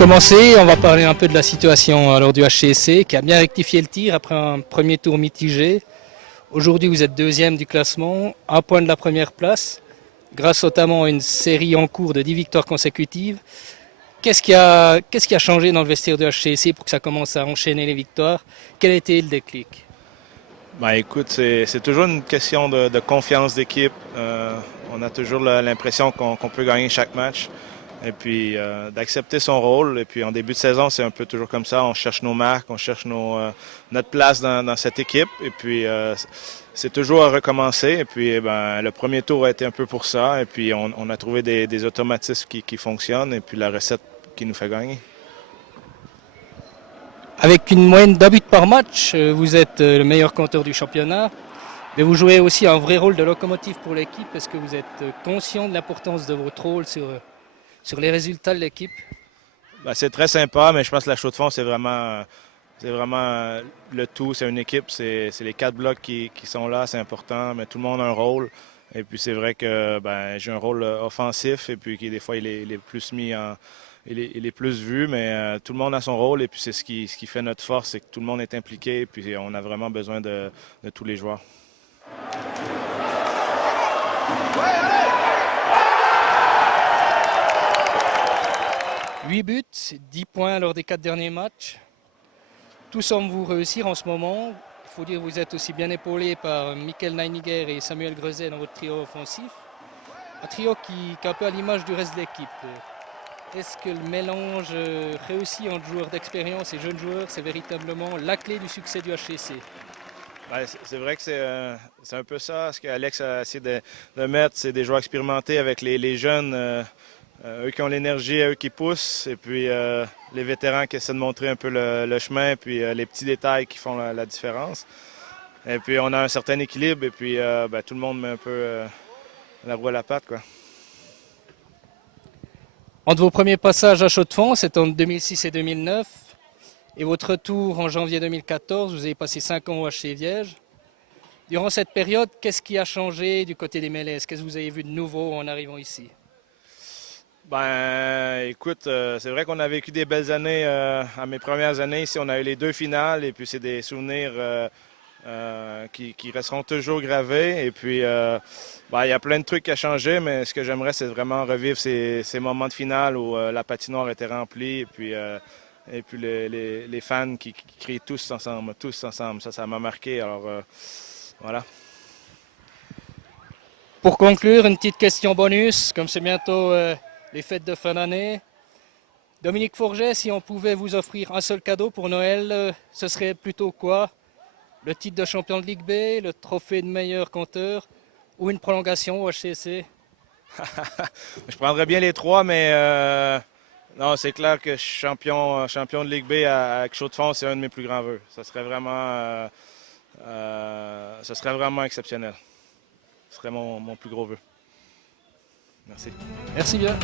commencer, on va parler un peu de la situation lors du HCSC qui a bien rectifié le tir après un premier tour mitigé. Aujourd'hui, vous êtes deuxième du classement, un point de la première place, grâce notamment à une série en cours de 10 victoires consécutives. Qu'est-ce qui a changé dans le vestiaire du HCSC pour que ça commence à enchaîner les victoires? Quel a été le déclic? Ben, écoute, c'est toujours une question de confiance d'équipe. On a toujours l'impression qu'on peut gagner chaque match. Et puis d'accepter son rôle. Et puis en début de saison, c'est un peu toujours comme ça. On cherche nos marques, on cherche notre place dans cette équipe. Et puis c'est toujours à recommencer. Et puis le premier tour a été un peu pour ça. Et puis on a trouvé des automatismes qui fonctionnent. Et puis la recette qui nous fait gagner. Avec une moyenne d'un but par match, vous êtes le meilleur compteur du championnat. Mais vous jouez aussi un vrai rôle de locomotive pour l'équipe. Est-ce que vous êtes conscient de l'importance de votre rôle sur les résultats de l'équipe? Ben, c'est très sympa, mais je pense que la chaux de fond, c'est vraiment le tout. C'est une équipe, c'est les 4 blocs qui sont là, c'est important, mais tout le monde a un rôle. Et puis c'est vrai que j'ai un rôle offensif et puis qui des fois il est plus mis en. Il est plus vu, mais tout le monde a son rôle et puis c'est ce qui fait notre force, c'est que tout le monde est impliqué et puis on a vraiment besoin de tous les joueurs. 8 buts, 10 points lors des 4 derniers matchs. Tout semble vous réussir en ce moment. Il faut dire que vous êtes aussi bien épaulé par Michael Neiniger et Samuel Grezet dans votre trio offensif. Un trio qui est un peu à l'image du reste de l'équipe. Est-ce que le mélange réussi entre joueurs d'expérience et jeunes joueurs, c'est véritablement la clé du succès du HCC? C'est vrai que c'est un peu ça. Ce qu'Alex a essayé de mettre, c'est des joueurs expérimentés avec les jeunes, eux qui ont l'énergie, eux qui poussent, et puis les vétérans qui essaient de montrer un peu le chemin, puis les petits détails qui font la différence. Et puis on a un certain équilibre, et puis tout le monde met un peu la roue à la patte, quoi. Entre vos premiers passages à Chaux-de-Fonds, c'est en 2006 et 2009, et votre retour en janvier 2014, vous avez passé 5 ans au HC Viège. Durant cette période, qu'est-ce qui a changé du côté des Mélèzes? Qu'est-ce que vous avez vu de nouveau en arrivant ici? Écoute, c'est vrai qu'on a vécu des belles années à mes premières années ici. On a eu les 2 finales, et puis c'est des souvenirs qui resteront toujours gravés. Et puis, il y a plein de trucs à changer, mais ce que j'aimerais, c'est vraiment revivre ces moments de finale où la patinoire était remplie, et puis les fans qui crient tous ensemble. Ça m'a marqué. Alors, voilà. Pour conclure, une petite question bonus, comme c'est bientôt les fêtes de fin d'année. Dominique Forget, si on pouvait vous offrir un seul cadeau pour Noël, ce serait plutôt quoi? Le titre de champion de Ligue B, le trophée de meilleur compteur ou une prolongation au HCC? Je prendrais bien les 3, mais non, c'est clair que champion de Ligue B avec Chaux-de-Fonds, c'est un de mes plus grands vœux. Ça serait vraiment exceptionnel. Ce serait mon plus gros vœu. Merci. Merci bien.